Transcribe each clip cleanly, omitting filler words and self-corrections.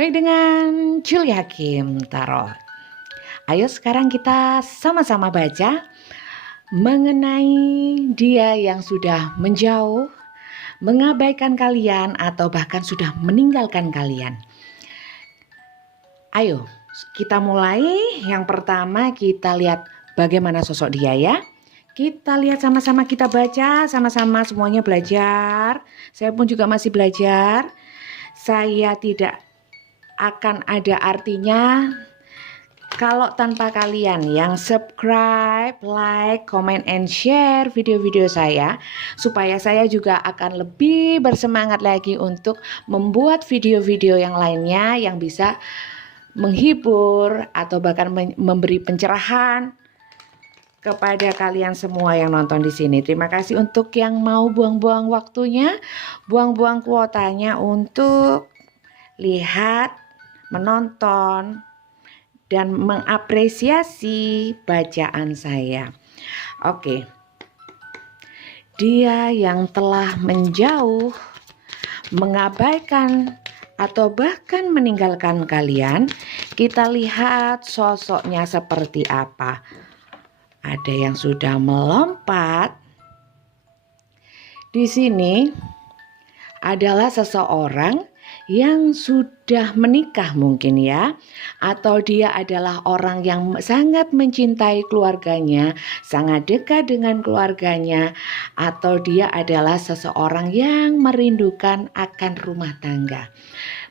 Baik, dengan Julia Kim Tarot. Ayo sekarang kita sama-sama baca mengenai dia yang sudah menjauh, mengabaikan kalian atau bahkan sudah meninggalkan kalian. Ayo kita mulai. Yang pertama kita lihat bagaimana sosok dia ya. Kita lihat sama-sama, kita baca sama-sama, semuanya belajar. Saya pun juga masih belajar. Saya tidak akan ada artinya kalau tanpa kalian yang subscribe, like, comment, and share video-video saya, supaya saya juga akan lebih bersemangat lagi untuk membuat video-video yang lainnya yang bisa menghibur atau bahkan memberi pencerahan kepada kalian semua yang nonton di sini. Terima kasih untuk yang mau buang-buang waktunya, buang-buang kuotanya untuk lihat, menonton, dan mengapresiasi bacaan saya. Oke. Dia yang telah menjauh, mengabaikan atau bahkan meninggalkan kalian, kita lihat sosoknya seperti apa. Ada yang sudah melompat. Di sini adalah seseorang yang sudah menikah mungkin ya, atau dia adalah orang yang sangat mencintai keluarganya, sangat dekat dengan keluarganya, atau dia adalah seseorang yang merindukan akan rumah tangga.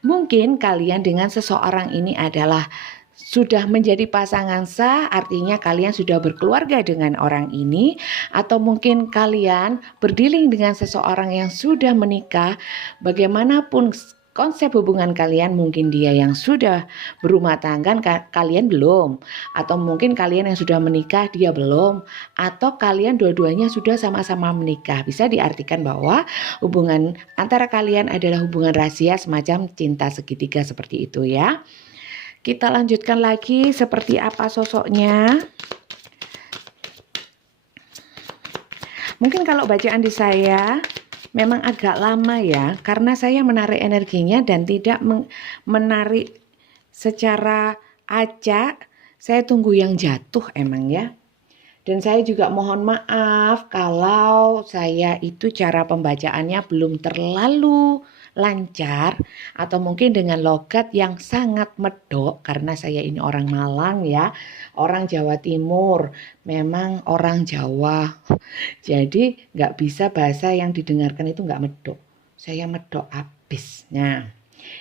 Mungkin kalian dengan seseorang ini adalah sudah menjadi pasangan sah, artinya kalian sudah berkeluarga dengan orang ini, atau mungkin kalian berdealing dengan seseorang yang sudah menikah. Bagaimanapun konsep hubungan kalian, mungkin dia yang sudah berumah tangga, kalian belum, atau mungkin kalian yang sudah menikah, dia belum, atau kalian dua-duanya sudah sama-sama menikah. Bisa diartikan bahwa hubungan antara kalian adalah hubungan rahasia, semacam cinta segitiga seperti itu ya. Kita lanjutkan lagi seperti apa sosoknya. Mungkin kalau bacaan di saya memang agak lama ya, karena saya menarik energinya dan tidak menarik secara acak. Saya tunggu yang jatuh emang ya. Dan saya juga mohon maaf kalau saya itu cara pembacaannya belum terlalu lancar, atau mungkin dengan logat yang sangat medok, karena saya ini orang Malang ya, orang Jawa Timur, memang orang Jawa, jadi nggak bisa bahasa yang didengarkan itu nggak medok, saya medok abis. Nah,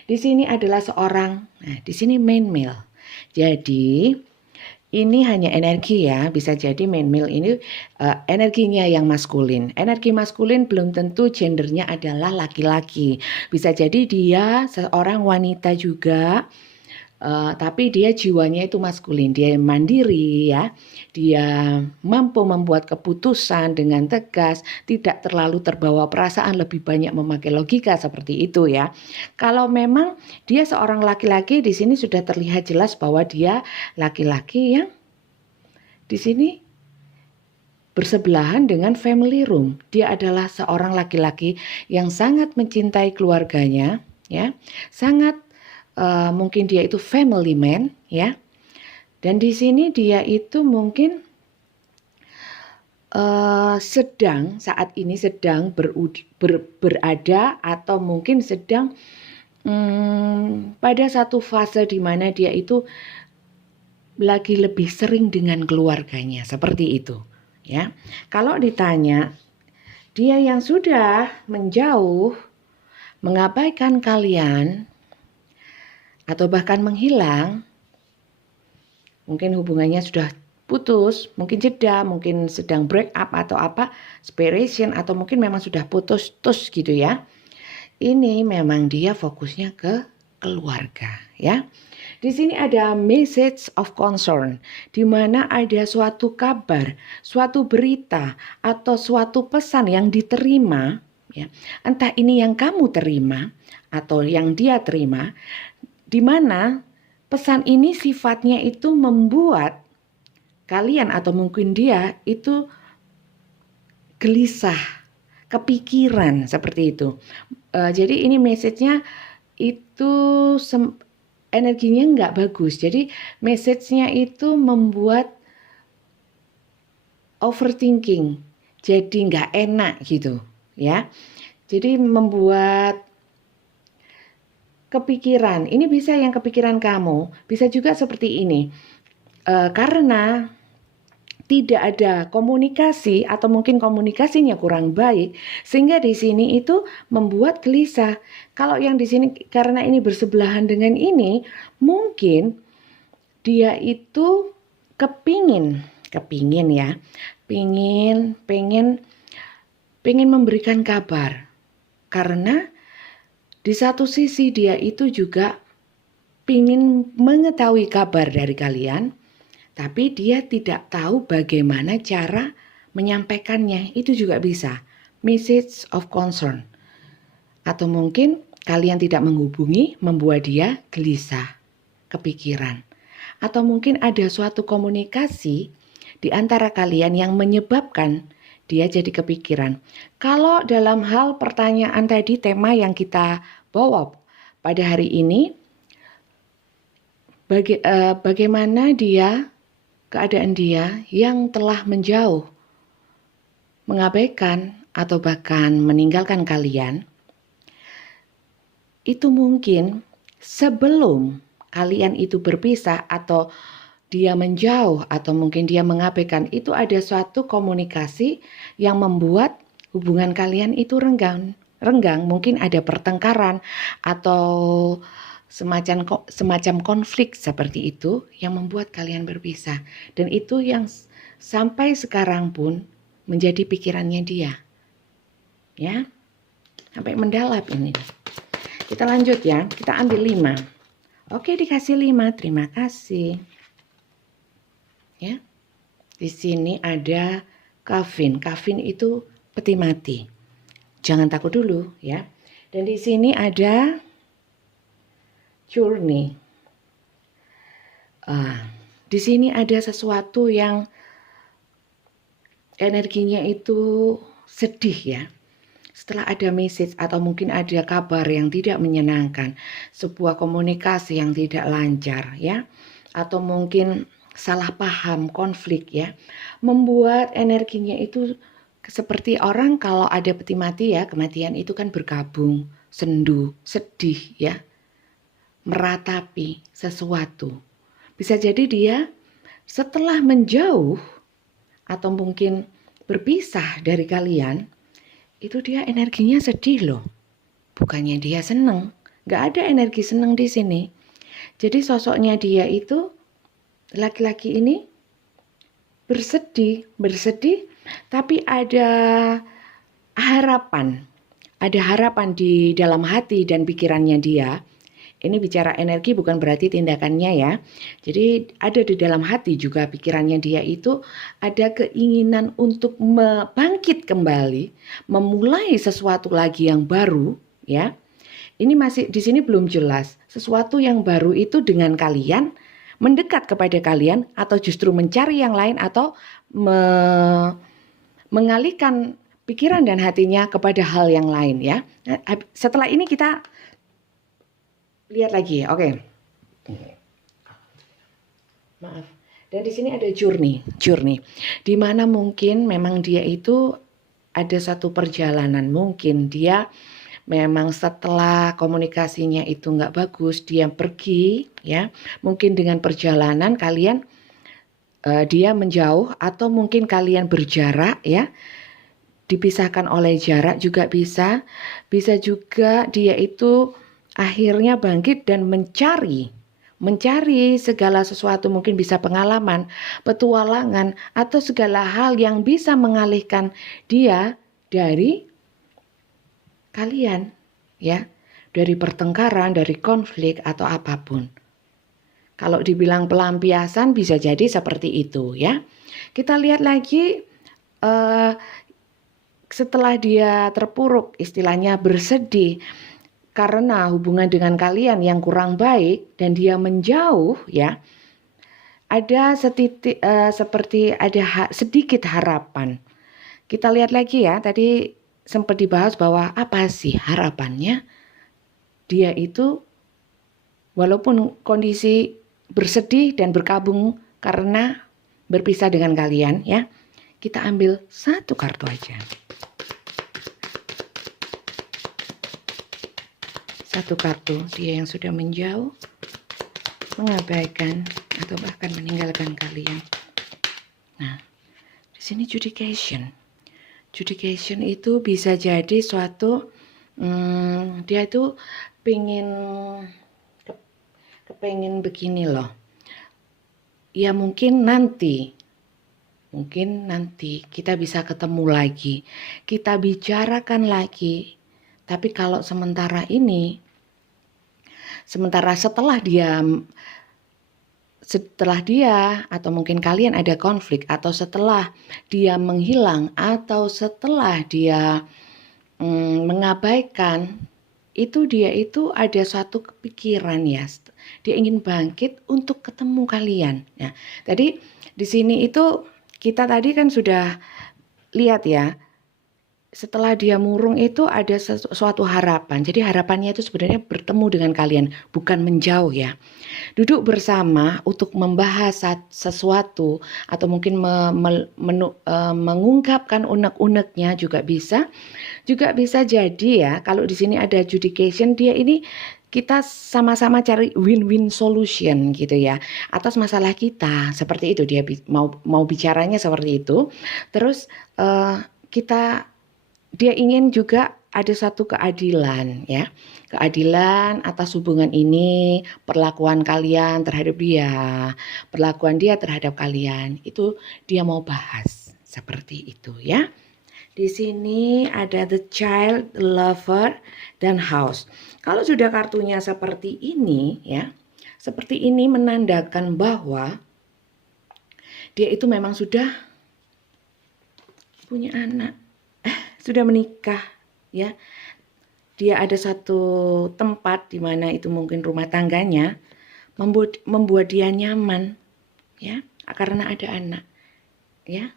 di sini adalah di sini main male, jadi ini hanya energi ya, bisa jadi main male ini energinya yang maskulin. Energi maskulin belum tentu gendernya adalah laki-laki. Bisa jadi dia seorang wanita juga, tapi dia jiwanya itu maskulin. Dia mandiri ya, dia mampu membuat keputusan dengan tegas, tidak terlalu terbawa perasaan, lebih banyak memakai logika seperti itu ya. Kalau memang dia seorang laki-laki, di sini sudah terlihat jelas bahwa dia laki-laki yang di sini bersebelahan dengan family room. Dia adalah seorang laki-laki yang sangat mencintai keluarganya ya, sangat mungkin dia itu family man ya. Dan di sini dia itu mungkin saat ini sedang berada atau mungkin sedang pada satu fase di mana dia itu lagi lebih sering dengan keluarganya, seperti itu ya. Kalau ditanya dia yang sudah menjauh, mengabaikan kalian, atau bahkan menghilang, mungkin hubungannya sudah putus, mungkin jeda, mungkin sedang break up atau apa, separation, atau mungkin memang sudah putus gitu ya. Ini memang dia fokusnya ke keluarga ya. Di sini ada message of concern, di mana ada suatu kabar, suatu berita, atau suatu pesan yang diterima ya. Entah ini yang kamu terima atau yang dia terima, di mana pesan ini sifatnya itu membuat kalian atau mungkin dia itu gelisah, kepikiran seperti itu. Jadi ini message-nya itu energinya nggak bagus. Jadi message-nya itu membuat overthinking, jadi nggak enak gitu ya. Jadi membuat kepikiran, ini bisa yang kepikiran kamu, bisa juga seperti ini. Karena tidak ada komunikasi atau mungkin komunikasinya kurang baik, sehingga di sini itu membuat gelisah. Kalau yang di sini karena ini bersebelahan dengan ini, mungkin dia itu kepingin ya, pengen memberikan kabar. Karena di satu sisi dia itu juga ingin mengetahui kabar dari kalian, tapi dia tidak tahu bagaimana cara menyampaikannya. Itu juga bisa. Message of concern. Atau mungkin kalian tidak menghubungi, membuat dia gelisah, kepikiran. Atau mungkin ada suatu komunikasi di antara kalian yang menyebabkan dia jadi kepikiran. Kalau dalam hal pertanyaan tadi, tema yang kita bawa pada hari ini, bagaimana keadaan dia yang telah menjauh, mengabaikan, atau bahkan meninggalkan kalian, itu mungkin sebelum kalian itu berpisah atau dia menjauh atau mungkin dia mengabaikan, itu ada suatu komunikasi yang membuat hubungan kalian itu renggang. Mungkin ada pertengkaran atau semacam konflik seperti itu yang membuat kalian berpisah. Dan itu yang sampai sekarang pun menjadi pikirannya dia. Ya. Sampai mendalam ini. Kita lanjut ya. Kita ambil 5. Oke, dikasih 5. Terima kasih. Ya. Di sini ada Kavin. Kavin itu peti mati. Jangan takut dulu ya. Dan di sini ada journey. Di sini ada sesuatu yang energinya itu sedih ya. Setelah ada message atau mungkin ada kabar yang tidak menyenangkan, sebuah komunikasi yang tidak lancar ya, atau mungkin salah paham, konflik ya, membuat energinya itu seperti orang kalau ada peti mati ya, kematian itu kan bergabung, sendu, sedih ya, meratapi sesuatu. Bisa jadi dia setelah menjauh atau mungkin berpisah dari kalian, itu dia energinya sedih loh. Bukannya dia seneng. Gak ada energi seneng di sini. Jadi sosoknya dia itu, laki-laki ini bersedih, tapi ada harapan. Ada harapan di dalam hati dan pikirannya dia. Ini bicara energi bukan berarti tindakannya ya. Jadi ada di dalam hati juga pikirannya dia itu ada keinginan untuk bangkit kembali, memulai sesuatu lagi yang baru ya. Ini masih di sini belum jelas. Sesuatu yang baru itu dengan kalian, mendekat kepada kalian atau justru mencari yang lain atau mengalihkan pikiran dan hatinya kepada hal yang lain ya. Nah, setelah ini kita lihat lagi ya, oke. Maaf. Dan di sini ada journey. Di mana mungkin memang dia itu ada satu perjalanan. Mungkin dia memang setelah komunikasinya itu nggak bagus, dia pergi ya. Mungkin dengan perjalanan kalian dia menjauh atau mungkin kalian berjarak ya. Dipisahkan oleh jarak juga bisa. Bisa juga dia itu akhirnya bangkit dan mencari segala sesuatu, mungkin bisa pengalaman, petualangan, atau segala hal yang bisa mengalihkan dia dari kalian, ya, dari pertengkaran, dari konflik, atau apapun. Kalau dibilang pelampiasan bisa jadi seperti itu, ya. Kita lihat lagi setelah dia terpuruk, istilahnya bersedih, karena hubungan dengan kalian yang kurang baik dan dia menjauh ya, ada seperti ada sedikit harapan. Kita lihat lagi ya, tadi sempat dibahas bahwa apa sih harapannya? Dia itu walaupun kondisi bersedih dan berkabung karena berpisah dengan kalian ya. Kita ambil satu kartu aja. Satu kartu, dia yang sudah menjauh, mengabaikan atau bahkan meninggalkan kalian. Nah, di sini judication. Judication itu bisa jadi suatu dia itu kepengen begini loh. Ya mungkin nanti kita bisa ketemu lagi, kita bicarakan lagi. Tapi kalau sementara setelah dia atau mungkin kalian ada konflik, atau setelah dia menghilang, atau setelah dia mengabaikan, dia itu ada suatu kepikiran ya, dia ingin bangkit untuk ketemu kalian. Nah, tadi di sini itu kita tadi kan sudah lihat ya, setelah dia murung itu ada suatu harapan. Jadi harapannya itu sebenarnya bertemu dengan kalian, bukan menjauh ya. Duduk bersama untuk membahas sesuatu, atau mungkin mengungkapkan unek-uneknya juga bisa. Juga bisa jadi ya, kalau di sini ada judication, dia ini kita sama-sama cari win-win solution gitu ya atas masalah kita, seperti itu. Dia mau bicaranya seperti itu. Terus dia ingin juga ada satu keadilan ya, keadilan atas hubungan ini, perlakuan kalian terhadap dia, perlakuan dia terhadap kalian, itu dia mau bahas seperti itu ya. Di sini ada the child, lover, dan house. Kalau sudah kartunya seperti ini ya, seperti ini menandakan bahwa dia itu memang sudah punya anak, sudah menikah ya. Dia ada satu tempat di mana itu mungkin rumah tangganya membuat dia nyaman ya, karena ada anak ya.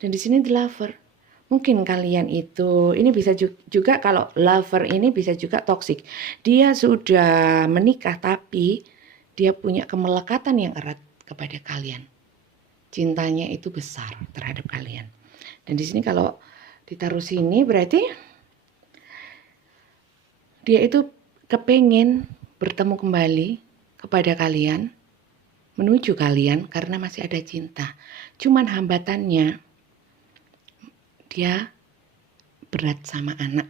Dan di sini the lover. Mungkin kalian itu, ini bisa juga kalau lover ini bisa juga toksik. Dia sudah menikah tapi dia punya kemelekatan yang erat kepada kalian. Cintanya itu besar terhadap kalian. Dan di sini kalau ditaruh sini berarti dia itu kepengen bertemu kembali kepada kalian, menuju kalian karena masih ada cinta. Cuman hambatannya dia berat sama anak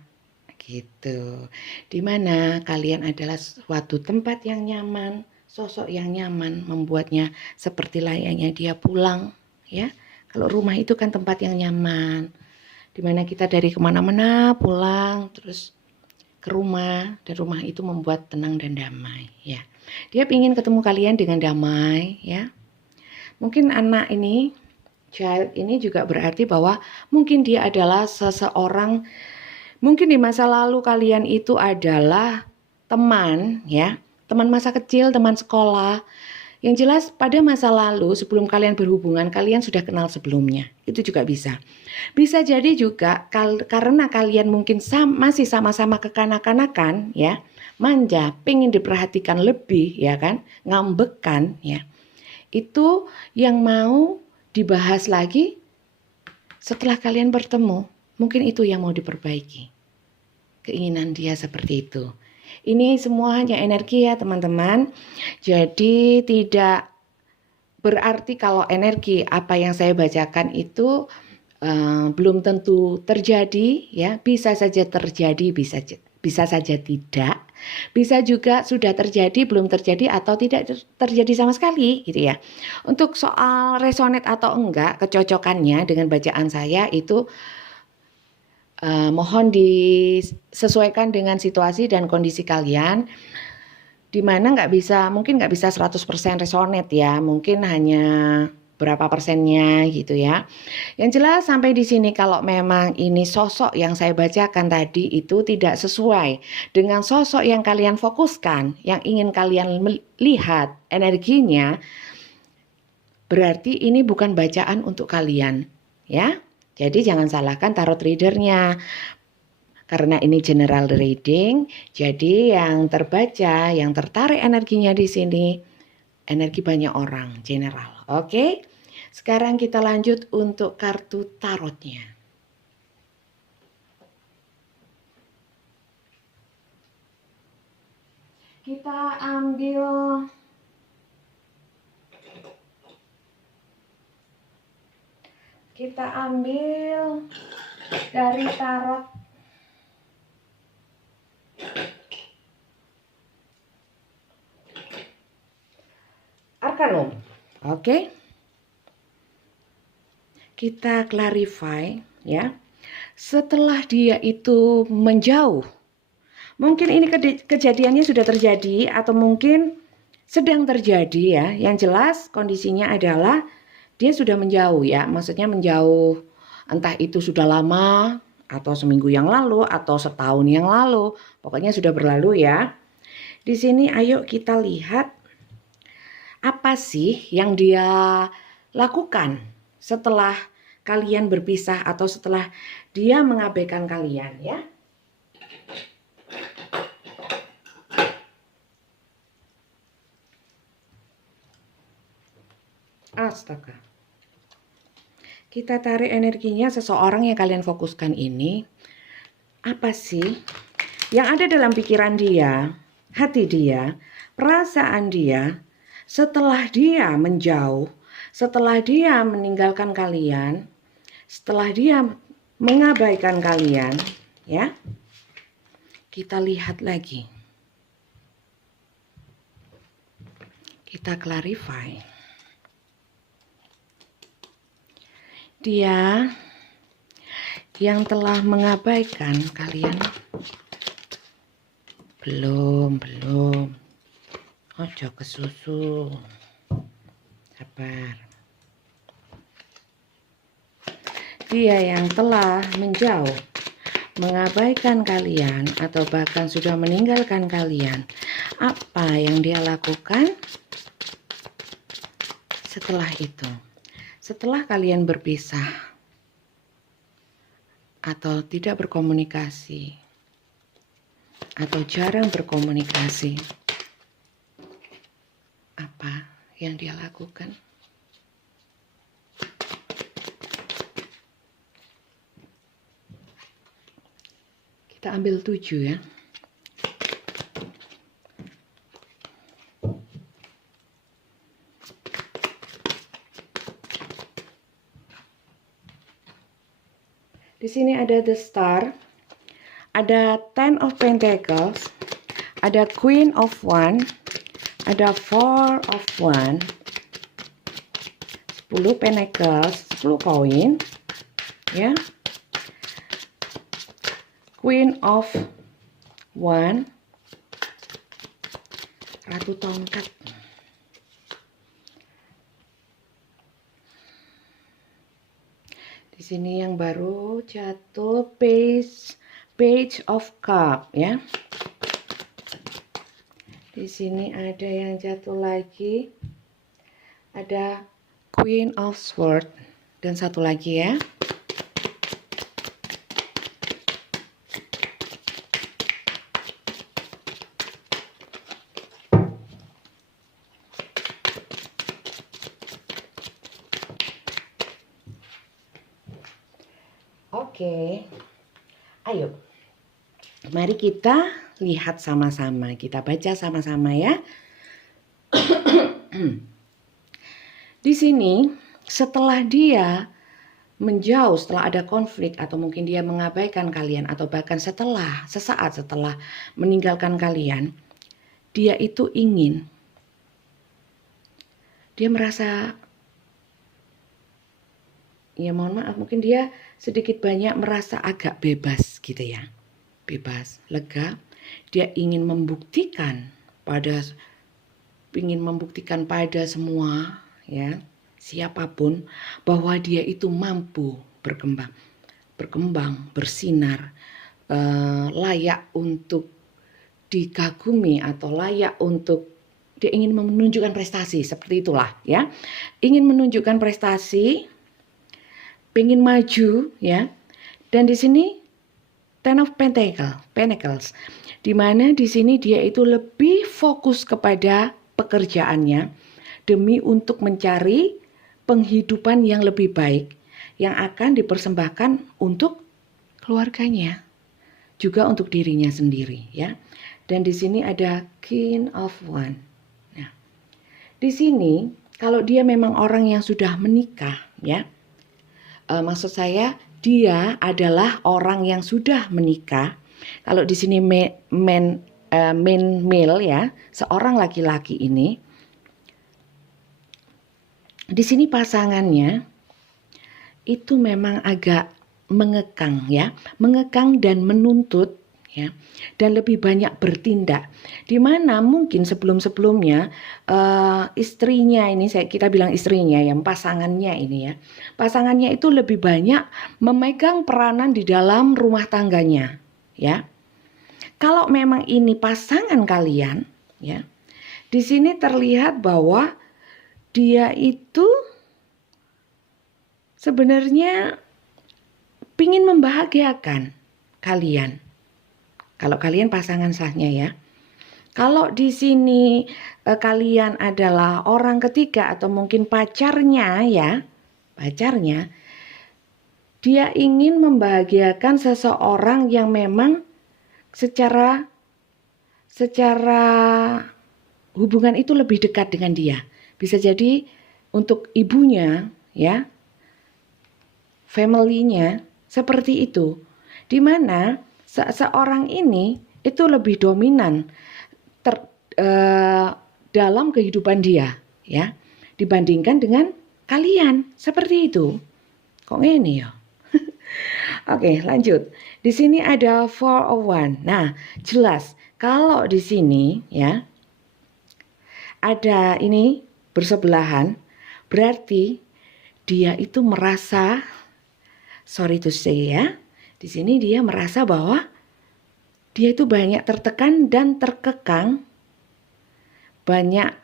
gitu. Dimana kalian adalah suatu tempat yang nyaman, sosok yang nyaman, membuatnya seperti layaknya dia pulang ya. Kalau rumah itu kan tempat yang nyaman, dimana kita dari kemana-mana pulang terus ke rumah, dan rumah itu membuat tenang dan damai ya. Dia ingin ketemu kalian dengan damai ya. Mungkin anak ini, child ini juga berarti bahwa mungkin dia adalah seseorang, mungkin di masa lalu kalian itu adalah teman ya, teman masa kecil, teman sekolah. Yang jelas pada masa lalu sebelum kalian berhubungan, kalian sudah kenal sebelumnya. Itu juga bisa. Bisa jadi juga karena kalian mungkin masih sama-sama kekanak-kanakan ya, manja, pengen diperhatikan lebih ya kan, ngambekan ya. Itu yang mau dibahas lagi setelah kalian bertemu. Mungkin itu yang mau diperbaiki. Keinginan dia seperti itu. Ini semua hanya energi ya teman-teman. Jadi tidak berarti kalau energi apa yang saya bacakan itu belum tentu terjadi ya. Bisa saja terjadi, bisa saja tidak. Bisa juga sudah terjadi, belum terjadi, atau tidak terjadi sama sekali gitu ya. Untuk soal resonate atau enggak kecocokannya dengan bacaan saya itu mohon disesuaikan dengan situasi dan kondisi kalian, dimana mungkin nggak bisa 100% resonate ya, mungkin hanya berapa persennya gitu ya. Yang jelas sampai di sini kalau memang ini sosok yang saya bacakan tadi itu tidak sesuai dengan sosok yang kalian fokuskan, yang ingin kalian lihat energinya, berarti ini bukan bacaan untuk kalian ya. Jadi jangan salahkan tarot readernya. Karena ini general reading, jadi yang terbaca, yang tertarik energinya di sini, energi banyak orang, general. Oke, sekarang kita lanjut untuk kartu tarotnya. Kita ambil dari tarot Arcanum. Oke. Kita clarify ya. Setelah dia itu menjauh, mungkin ini kejadiannya sudah terjadi atau mungkin sedang terjadi ya. Yang jelas kondisinya adalah dia sudah menjauh ya. Maksudnya menjauh, entah itu sudah lama atau seminggu yang lalu atau setahun yang lalu. Pokoknya sudah berlalu ya. Di sini ayo kita lihat apa sih yang dia lakukan setelah kalian berpisah atau setelah dia mengabaikan kalian ya. Astaga. Kita tarik energinya seseorang yang kalian fokuskan ini. Apa sih yang ada dalam pikiran dia, hati dia, perasaan dia setelah dia menjauh, setelah dia meninggalkan kalian, setelah dia mengabaikan kalian, ya. Kita lihat lagi. Kita clarify. Dia yang telah mengabaikan kalian belum. Ojo kesusu. Sabar. Dia yang telah menjauh, mengabaikan kalian atau bahkan sudah meninggalkan kalian. Apa yang dia lakukan setelah itu? Setelah kalian berpisah atau tidak berkomunikasi atau jarang berkomunikasi, apa yang dia lakukan? Kita ambil 7 ya. Di sini ada the star, ada Ten of Pentacles, ada Queen of One, ada Four of One, 10 Pentacles, 10 koin, ya. Queen of One, Ratu Tongkat. Di sini yang baru jatuh Page of Cup ya. Di sini ada yang jatuh lagi. Ada Queen of Swords dan satu lagi ya. Oke, ayo, mari kita lihat sama-sama, kita baca sama-sama ya. Di sini, setelah dia menjauh, setelah ada konflik atau mungkin dia mengabaikan kalian atau bahkan sesaat setelah meninggalkan kalian, dia itu dia merasa, ya mohon maaf, mungkin dia sedikit banyak merasa agak bebas gitu ya. Bebas, lega. Dia ingin membuktikan pada semua ya, siapapun, bahwa dia itu mampu berkembang, bersinar, layak untuk dikagumi atau layak untuk, dia ingin menunjukkan prestasi, seperti itulah ya. Ingin menunjukkan prestasi, pengen maju ya. Dan di sini Ten of Pentacles, di mana di sini dia itu lebih fokus kepada pekerjaannya demi untuk mencari penghidupan yang lebih baik yang akan dipersembahkan untuk keluarganya, juga untuk dirinya sendiri ya. Dan di sini ada King of Wands. Nah, di sini kalau dia memang orang yang sudah menikah ya, maksud saya dia adalah orang yang sudah menikah. Kalau di sini main male ya, seorang laki-laki ini, di sini pasangannya itu memang agak mengekang ya, mengekang dan menuntut ya, dan lebih banyak bertindak. Di mana mungkin sebelum-sebelumnya istrinya ini, kita bilang istrinya ya, pasangannya ini ya, pasangannya itu lebih banyak memegang peranan di dalam rumah tangganya ya. Kalau memang ini pasangan kalian ya, di sini terlihat bahwa dia itu sebenarnya pingin membahagiakan kalian. Kalau kalian pasangan sahnya ya. Kalau di sini kalian adalah orang ketiga atau mungkin pacarnya ya, pacarnya, dia ingin membahagiakan seseorang yang memang secara hubungan itu lebih dekat dengan dia. Bisa jadi untuk ibunya ya, family-nya seperti itu. Di mana seorang ini itu lebih dominan dalam kehidupan dia ya, dibandingkan dengan kalian. Seperti itu. Kok ini ya? Oke, lanjut. Di sini ada Four of Wands. Nah, jelas kalau di sini ya ada ini bersebelahan, berarti dia itu merasa, sorry to say ya, di sini dia merasa bahwa dia itu banyak tertekan dan terkekang, banyak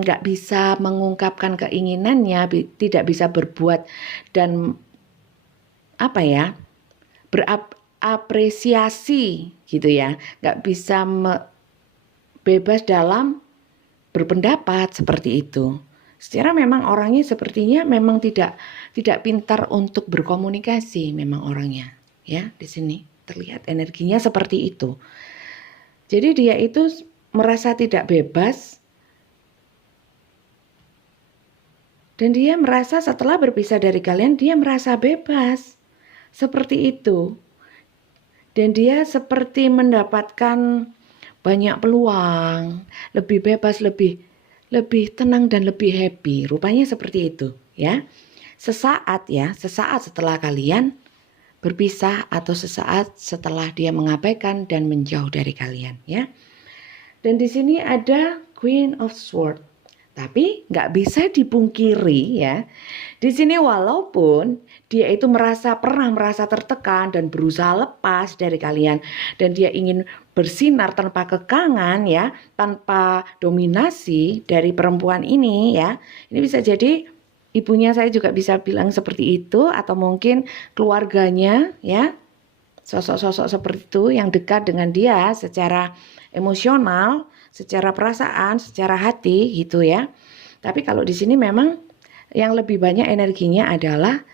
nggak bisa mengungkapkan keinginannya, tidak bisa berbuat dan apa ya, berapresiasi gitu ya, nggak bisa bebas dalam berpendapat seperti itu. Secara memang orangnya sepertinya memang tidak pintar untuk berkomunikasi memang orangnya ya. Di sini terlihat energinya seperti itu. Jadi dia itu merasa tidak bebas dan dia merasa setelah berpisah dari kalian dia merasa bebas. Seperti itu. Dan dia seperti mendapatkan banyak peluang, lebih bebas, lebih tenang dan lebih happy. Rupanya seperti itu, ya. Sesaat setelah kalian berpisah atau sesaat setelah dia mengabaikan dan menjauh dari kalian, ya. Dan di sini ada Queen of Swords. Tapi nggak bisa dipungkiri ya. Di sini walaupun dia itu pernah merasa tertekan dan berusaha lepas dari kalian dan dia ingin bersinar tanpa kekangan ya, tanpa dominasi dari perempuan ini ya. Ini bisa jadi ibunya, saya juga bisa bilang seperti itu, atau mungkin keluarganya ya. Sosok-sosok seperti itu yang dekat dengan dia secara emosional, secara perasaan, secara hati gitu ya. Tapi kalau di sini memang yang lebih banyak energinya adalah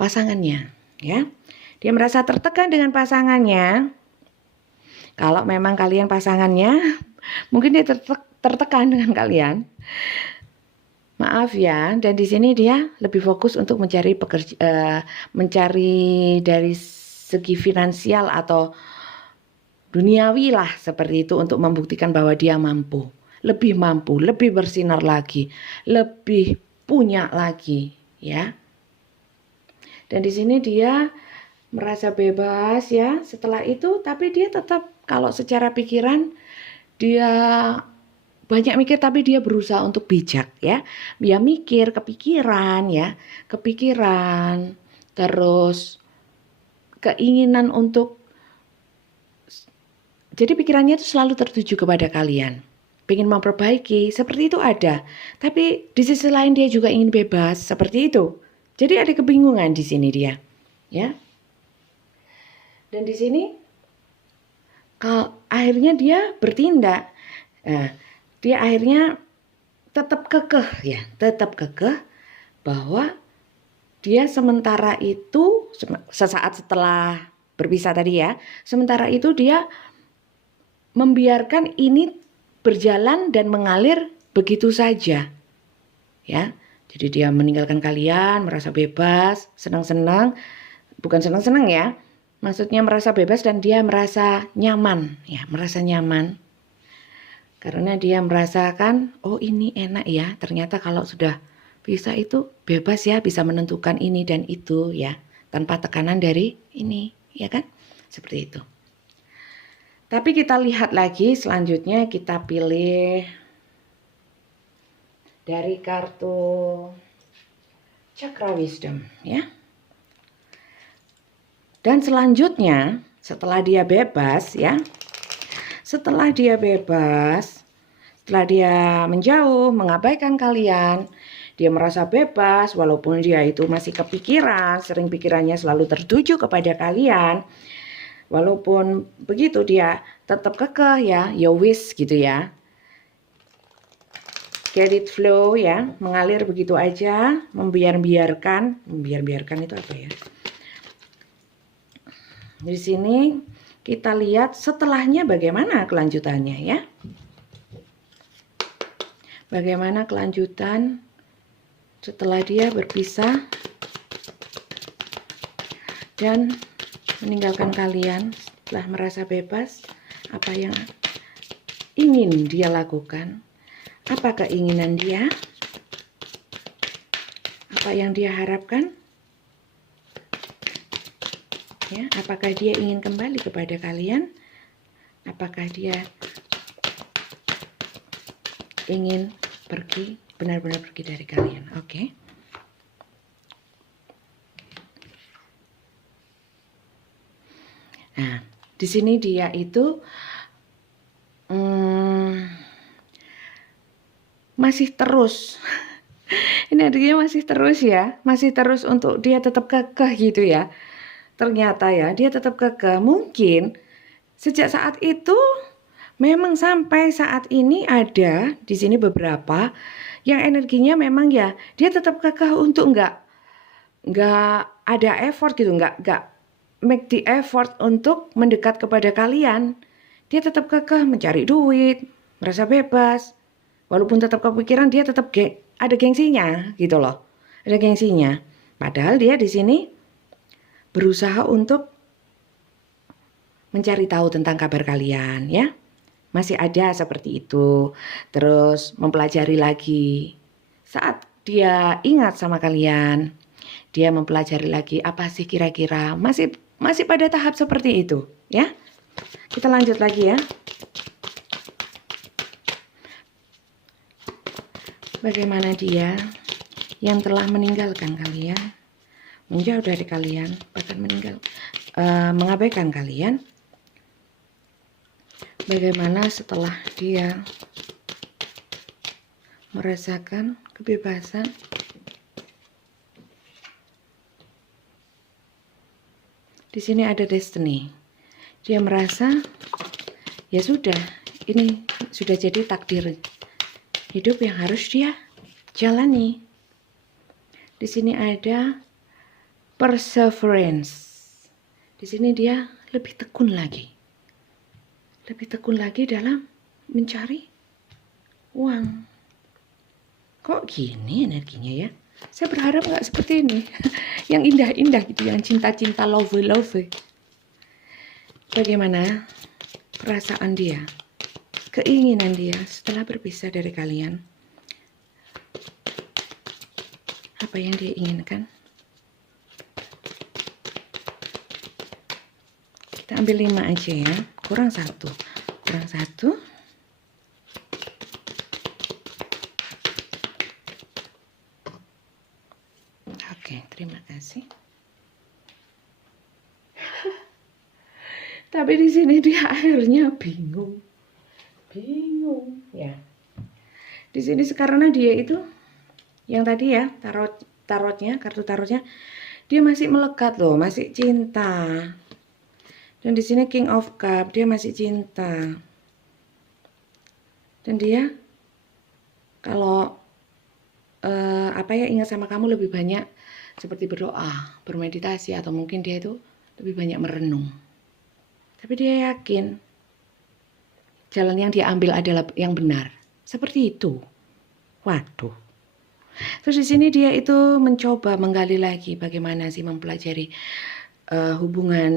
pasangannya ya. Dia merasa tertekan dengan pasangannya. Kalau memang kalian pasangannya, mungkin dia tertekan dengan kalian. Maaf ya, dan di sini dia lebih fokus untuk mencari dari segi finansial atau duniawi lah seperti itu, untuk membuktikan bahwa dia mampu, lebih bersinar lagi, lebih punya lagi ya. Dan di sini dia merasa bebas ya setelah itu, tapi dia tetap, kalau secara pikiran dia banyak mikir, tapi dia berusaha untuk bijak ya. Dia mikir, kepikiran, terus keinginan untuk, jadi pikirannya itu selalu tertuju kepada kalian, pengen memperbaiki, seperti itu ada. Tapi di sisi lain dia juga ingin bebas, seperti itu. Jadi ada kebingungan di sini dia, ya. Dan di sini akhirnya dia bertindak. Nah, dia akhirnya tetap kekeh ya, tetap kekeh bahwa dia sementara itu sesaat setelah berpisah tadi ya, sementara itu dia membiarkan ini berjalan dan mengalir begitu saja. Ya. Jadi dia meninggalkan kalian, merasa bebas, senang-senang, bukan senang-senang ya. Maksudnya merasa bebas dan dia merasa nyaman, ya, merasa nyaman. Karena dia merasakan, oh ini enak ya, ternyata kalau sudah bisa itu bebas ya, bisa menentukan ini dan itu ya, tanpa tekanan dari ini, ya kan? Seperti itu. Tapi kita lihat lagi, selanjutnya kita pilih dari kartu Chakra Wisdom ya. Dan selanjutnya setelah dia bebas ya, setelah dia bebas, setelah dia menjauh, mengabaikan kalian, dia merasa bebas walaupun dia itu masih kepikiran, sering pikirannya selalu tertuju kepada kalian. Walaupun begitu dia tetap kekeh ya, ya wis gitu ya. Get it flow ya, mengalir begitu aja, membiarkan itu apa ya? Di sini kita lihat setelahnya bagaimana kelanjutannya ya. Bagaimana kelanjutan setelah dia berpisah dan meninggalkan kalian setelah merasa bebas, apa yang ingin dia lakukan, apa keinginan dia, apa yang dia harapkan, ya, apakah dia ingin kembali kepada kalian, apakah dia ingin pergi, benar-benar pergi dari kalian. Oke. Nah, di sini dia itu masih terus. Energinya masih terus ya, masih terus untuk dia tetap kekeh gitu ya. Ternyata ya, dia tetap kekeh. Mungkin sejak saat itu memang sampai saat ini ada di sini beberapa yang energinya memang ya dia tetap kekeh untuk nggak ada effort gitu, nggak make the effort untuk mendekat kepada kalian. Dia tetap kekeh mencari duit, merasa bebas. Walaupun tetap kepikiran, dia tetap ada gengsinya gitu loh. Ada gengsinya. Padahal dia di sini berusaha untuk mencari tahu tentang kabar kalian ya. Masih ada seperti itu. Terus mempelajari lagi. Saat dia ingat sama kalian, dia mempelajari lagi apa sih kira-kira, masih pada tahap seperti itu ya. Kita lanjut lagi ya. Bagaimana dia yang telah meninggalkan kalian, menjauh dari kalian, bahkan mengabaikan kalian. Bagaimana setelah dia merasakan kebebasan, di sini ada destiny. Dia merasa ya sudah, ini sudah jadi takdir hidup yang harus dia jalani. Di sini ada perseverance. Di sini dia lebih tekun lagi. Lebih tekun lagi dalam mencari uang. Kok gini energinya ya? Saya berharap nggak seperti ini. Yang indah-indah gitu, yang cinta-cinta, love. Bagaimana perasaan dia? Keinginan dia setelah berpisah dari kalian. Apa yang dia inginkan? Kita ambil 5 aja ya. Kurang satu. Oke, terima kasih. Tapi di sini dia akhirnya bingung ya. Di sini karena dia itu yang tadi ya, kartu tarotnya dia masih melekat loh, masih cinta. Dan di sini King of Cup, dia masih cinta. Dan dia kalau ingat sama kamu lebih banyak seperti berdoa, bermeditasi, atau mungkin dia itu lebih banyak merenung. Tapi dia yakin jalan yang dia ambil adalah yang benar. Seperti itu. Waduh. Terus di sini dia itu mencoba menggali lagi bagaimana sih mempelajari hubungan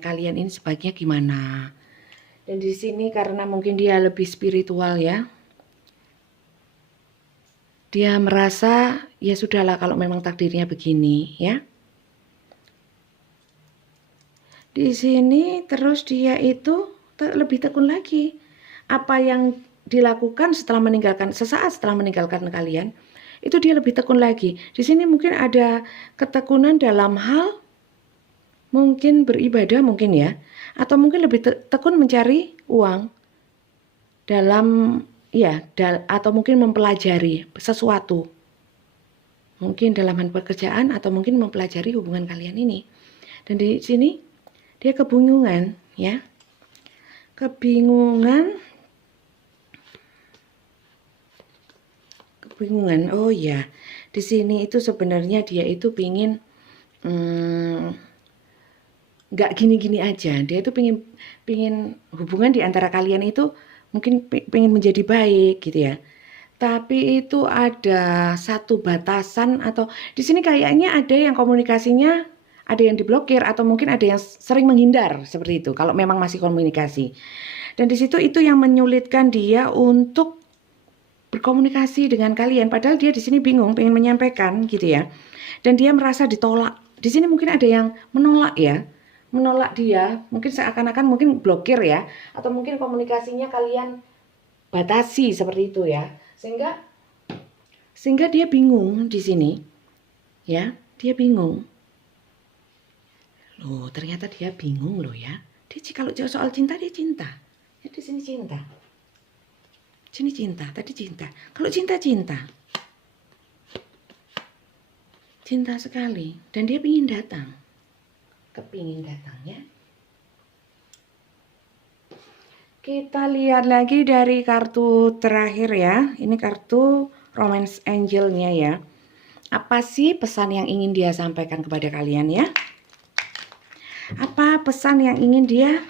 kalian ini sebaiknya gimana. Dan di sini karena mungkin dia lebih spiritual ya. Dia merasa ya sudahlah kalau memang takdirnya begini ya. Di sini terus dia itu lebih tekun lagi. Apa yang dilakukan sesaat setelah meninggalkan kalian, itu dia lebih tekun lagi. Di sini mungkin ada ketekunan dalam hal mungkin beribadah mungkin ya, atau mungkin lebih tekun mencari uang dalam atau mungkin mempelajari sesuatu. Mungkin dalam hal pekerjaan atau mungkin mempelajari hubungan kalian ini. Dan di sini dia kebingungan ya. Kebingungan. Oh ya, di sini itu sebenarnya dia itu pingin nggak gini-gini aja. Dia itu pingin hubungan di antara kalian itu mungkin pingin menjadi baik gitu ya. Tapi itu ada satu batasan atau di sini kayaknya ada yang komunikasinya ada yang diblokir atau mungkin ada yang sering menghindar seperti itu kalau memang masih komunikasi. Dan di situ itu yang menyulitkan dia untuk berkomunikasi dengan kalian, padahal dia di sini bingung pengen menyampaikan gitu ya. Dan dia merasa ditolak. Di sini mungkin ada yang menolak ya. Menolak dia, mungkin seakan-akan mungkin blokir ya, atau mungkin komunikasinya kalian batasi seperti itu ya. Sehingga dia bingung di sini. Ya, dia bingung. Loh, ternyata dia bingung loh ya. Dia kalau soal cinta dia cinta. Ya, di sini cinta. Sini cinta, tadi cinta. Kalau cinta. Cinta sekali. Dan dia ingin datang. Kepingin datangnya. Kita lihat lagi dari kartu terakhir ya. Ini kartu Romance Angel-nya ya. Apa sih pesan yang ingin dia sampaikan kepada kalian ya? Apa pesan yang ingin dia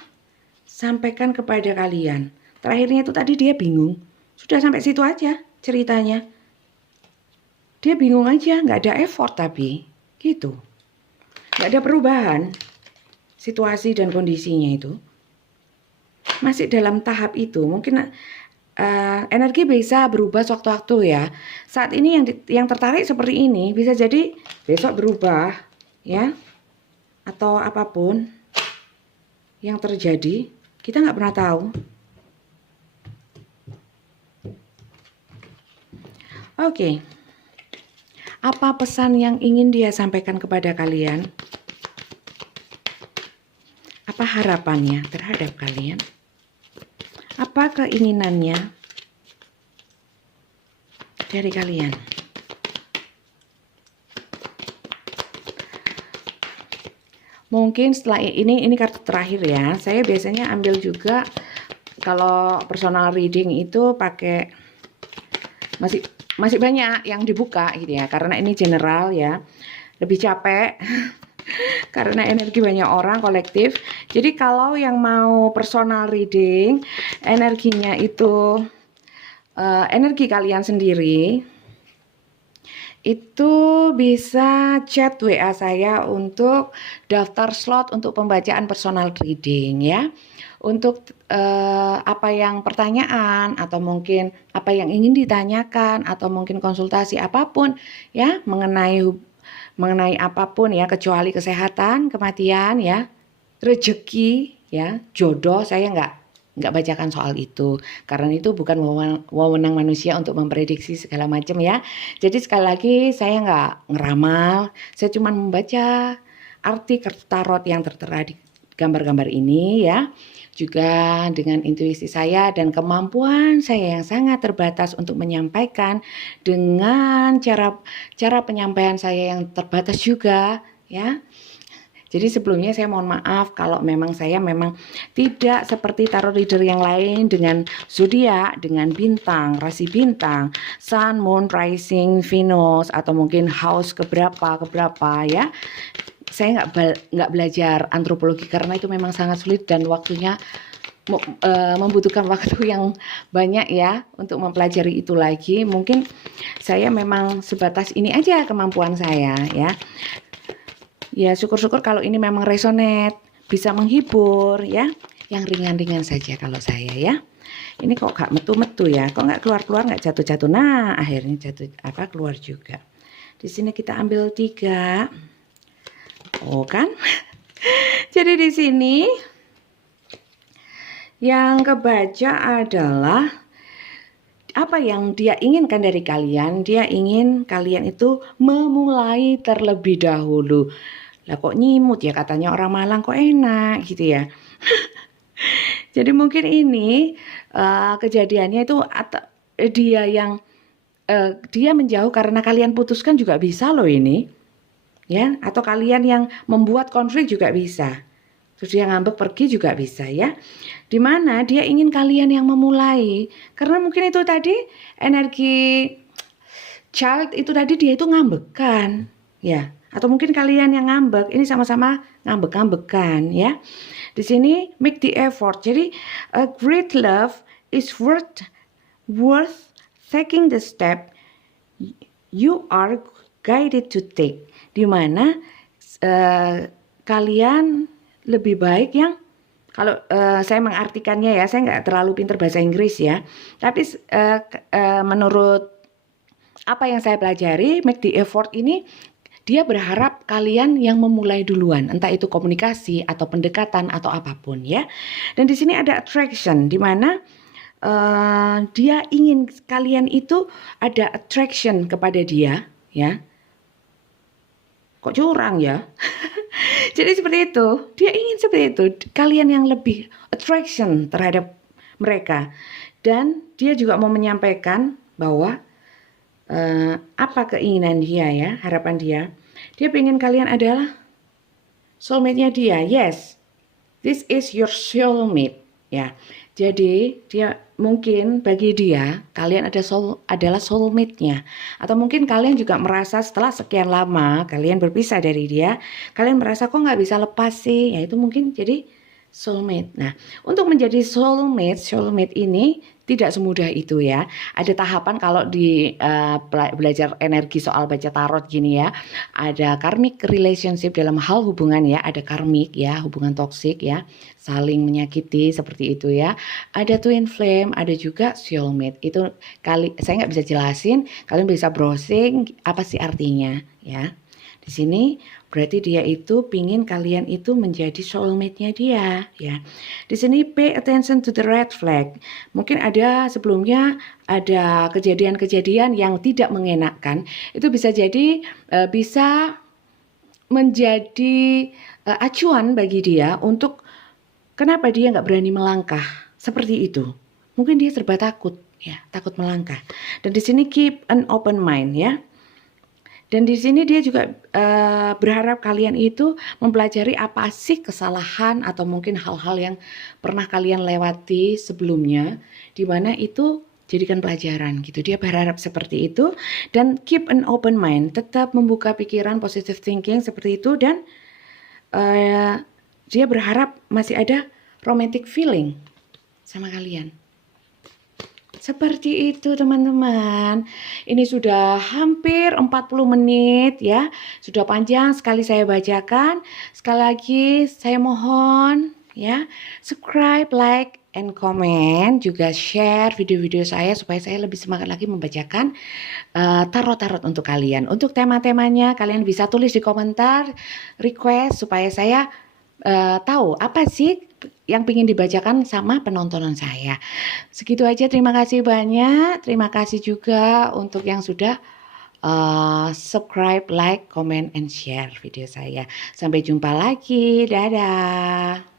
sampaikan kepada kalian? Terakhirnya itu tadi dia bingung. Sudah sampai situ aja ceritanya. Dia bingung aja, nggak ada effort tapi gitu. Nggak ada perubahan situasi dan kondisinya itu. Masih dalam tahap itu. Mungkin energi bisa berubah sewaktu-waktu ya. Saat ini yang tertarik seperti ini bisa jadi besok berubah ya. Atau apapun yang terjadi, kita nggak pernah tahu. Oke. Apa pesan yang ingin dia sampaikan kepada kalian? Apa harapannya terhadap kalian? Apa keinginannya dari kalian? Mungkin setelah ini kartu terakhir ya. Saya biasanya ambil juga kalau personal reading itu pakai masih banyak yang dibuka gitu ya, karena ini general ya, lebih capek karena energi banyak orang kolektif. Jadi kalau yang mau personal reading, energinya itu energi kalian sendiri, itu bisa chat WA saya untuk daftar slot untuk pembacaan personal reading ya. Untuk apa yang pertanyaan atau mungkin apa yang ingin ditanyakan atau mungkin konsultasi apapun ya mengenai apapun ya, kecuali kesehatan, kematian ya, rezeki ya, jodoh, saya nggak bacakan soal itu karena itu bukan wewenang manusia untuk memprediksi segala macam ya. Jadi sekali lagi saya nggak ngeramal, saya cuma membaca arti kartu tarot yang tertera di gambar-gambar ini ya. Juga dengan intuisi saya dan kemampuan saya yang sangat terbatas untuk menyampaikan dengan cara penyampaian saya yang terbatas juga ya. Jadi sebelumnya saya mohon maaf kalau memang saya memang tidak seperti tarot reader yang lain dengan zodiak, dengan bintang, rasi bintang, sun, moon, rising, Venus, atau mungkin house keberapa ya. Saya nggak belajar antropologi karena itu memang sangat sulit dan waktunya membutuhkan waktu yang banyak ya untuk mempelajari itu lagi. Mungkin saya memang sebatas ini aja kemampuan saya ya. Ya syukur-syukur kalau ini memang resonate, bisa menghibur ya. Yang ringan-ringan saja kalau saya ya. Ini kok gak metu-metu ya, kok nggak keluar-keluar, nggak jatuh-jatuh. Nah akhirnya jatuh keluar juga. Di sini kita ambil 3. Oh kan? Jadi di sini yang kebaca adalah apa yang dia inginkan dari kalian. Dia ingin kalian itu memulai terlebih dahulu. Lah kok nyimut ya, katanya orang Malang kok enak gitu ya. Jadi mungkin ini kejadiannya itu dia yang dia menjauh karena kalian putuskan juga bisa loh ini. Ya, atau kalian yang membuat konflik juga bisa. Terus dia ngambek pergi juga bisa ya. Dimana dia ingin kalian yang memulai. Karena mungkin itu tadi energi child itu tadi dia itu ngambekan ya. Atau mungkin kalian yang ngambek. Ini sama-sama ngambek-ngambekan ya. Di sini make the effort. Jadi a great love is worth taking the step you are guided to take. Dimana kalian lebih baik yang kalau saya mengartikannya ya, saya nggak terlalu pintar bahasa Inggris ya, tapi menurut apa yang saya pelajari, make the effort ini dia berharap kalian yang memulai duluan, entah itu komunikasi atau pendekatan atau apapun ya. Dan di sini ada attraction, di mana dia ingin kalian itu ada attraction kepada dia ya. Kok curang ya? Jadi seperti itu, dia ingin seperti itu, kalian yang lebih attraction terhadap mereka. Dan dia juga mau menyampaikan bahwa apa keinginan dia ya, harapan dia. Dia pengen kalian adalah soulmate-nya dia. Yes, this is your soulmate ya. Jadi dia mungkin bagi dia kalian adalah soulmate-nya, atau mungkin kalian juga merasa setelah sekian lama kalian berpisah dari dia, kalian merasa kok nggak bisa lepas sih, ya itu mungkin jadi soulmate. Nah, untuk menjadi soulmate ini tidak semudah itu ya. Ada tahapan kalau di belajar energi soal baca tarot gini ya. Ada karmic relationship dalam hal hubungan ya. Ada karmic ya, hubungan toksik ya, saling menyakiti seperti itu ya. Ada twin flame, ada juga soulmate. Itu saya nggak bisa jelasin. Kalian bisa browsing apa sih artinya ya. Di sini berarti dia itu pingin kalian itu menjadi soulmate-nya dia ya. Di sini pay attention to the red flag. Mungkin ada sebelumnya ada kejadian-kejadian yang tidak mengenakkan. Itu bisa jadi bisa menjadi acuan bagi dia untuk kenapa dia nggak berani melangkah seperti itu. Mungkin dia serba takut ya, takut melangkah. Dan di sini keep an open mind ya. Dan di sini dia juga berharap kalian itu mempelajari apa sih kesalahan atau mungkin hal-hal yang pernah kalian lewati sebelumnya, di mana itu jadikan pelajaran gitu. Dia berharap seperti itu dan keep an open mind, tetap membuka pikiran, positive thinking seperti itu, dan dia berharap masih ada romantic feeling sama kalian. Seperti itu teman-teman. Ini sudah hampir 40 menit ya. Sudah panjang sekali saya bacakan. Sekali lagi saya mohon ya, subscribe, like, and comment. Juga share video-video saya supaya saya lebih semangat lagi membacakan tarot-tarot untuk kalian. Untuk tema-temanya kalian bisa tulis di komentar, request supaya saya tahu apa sih yang ingin dibacakan sama penontonan saya. Segitu aja, terima kasih banyak. Terima kasih juga untuk yang sudah subscribe, like, comment, and share video saya. Sampai jumpa lagi. Dadah.